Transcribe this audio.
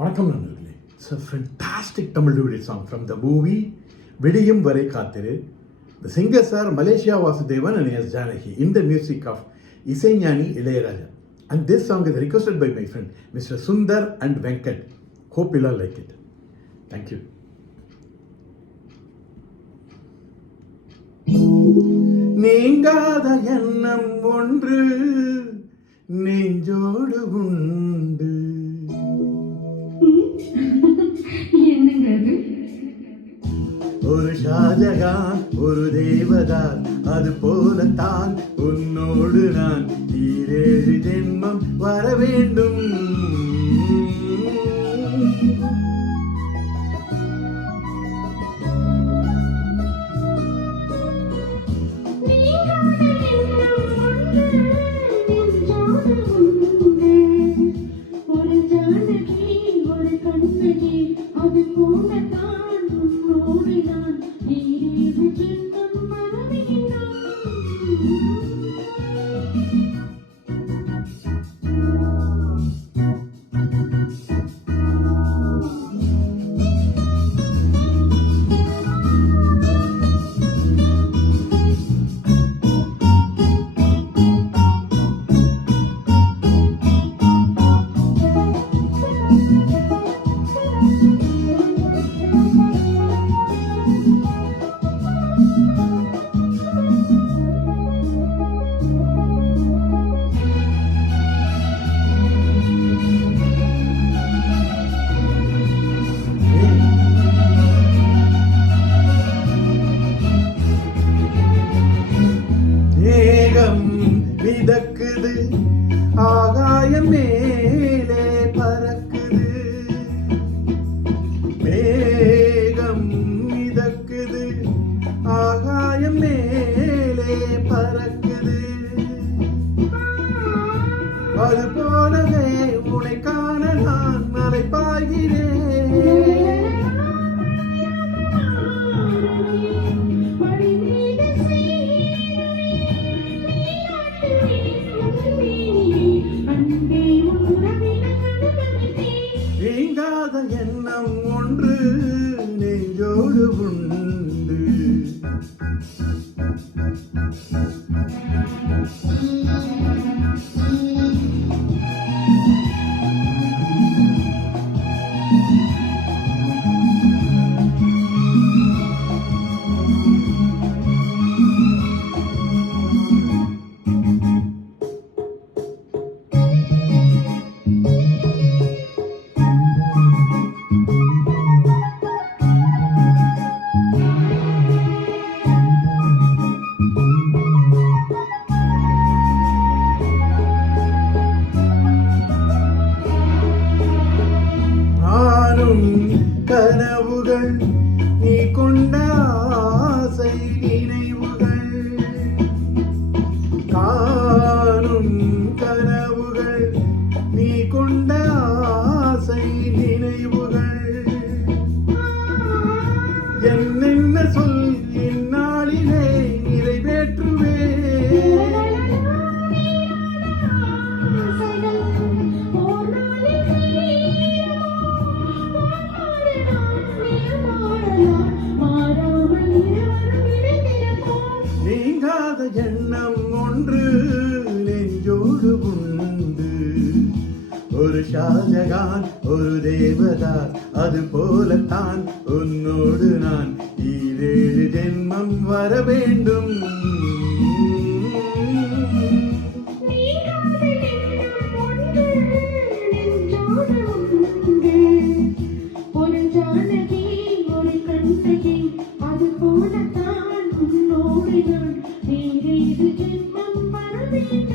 வணக்கம் நண்பர்களே. It's a fantastic Tamil duet song from the movie விடியும் வரை காத்திரு. The singers are Malaysia Vasudevan and S. Janaki in the music of Isaignani Ilayaraja. And this song is requested by my friend Mr. Sundar and Venkat. Hope you'll all like it. Thank you. நீங்காத எண்ணம் ஒன்று நெஞ்சோடு உண்டு. ஒரு ஷாஜகான் ஒரு தேவதார், அது போலத்தான் உன்னோடு நான் ஈரேழு ஜென்மம் வர வேண்டும். மிதக்குது ஆகாயம் மேலே பறக்குது, மேகம் மிதக்குது ஆகாயம் மேலே பறக்குது. அது போலவே உன்னை காண நான் மலை பாய்கிறேன். நீங்காத எண்ணம் ஒன்று நெஞ்சோடு உண்டு. கனவுகள் நீ கொண்ட ஆசை நினைவுகள், காணும் கனவுகள் நீ கொண்ட ஆசை நினைவுகள். என்னென்ன சொல் இந்நாளிலே நிறைவேற்றுவே. நீங்காத எண்ணம் ஒன்று நெஞ்சோடு உண்டு. ஒரு ஷாஜகான் ஒரு தேவதார், அது போலத்தான் உன்னோடு நான் ஈரேழு ஜென்மம் வர வேண்டும். அது போலத்தான் உன்னோடு நான் ஈரேழு ஜென்மம் வர வேண்டும்.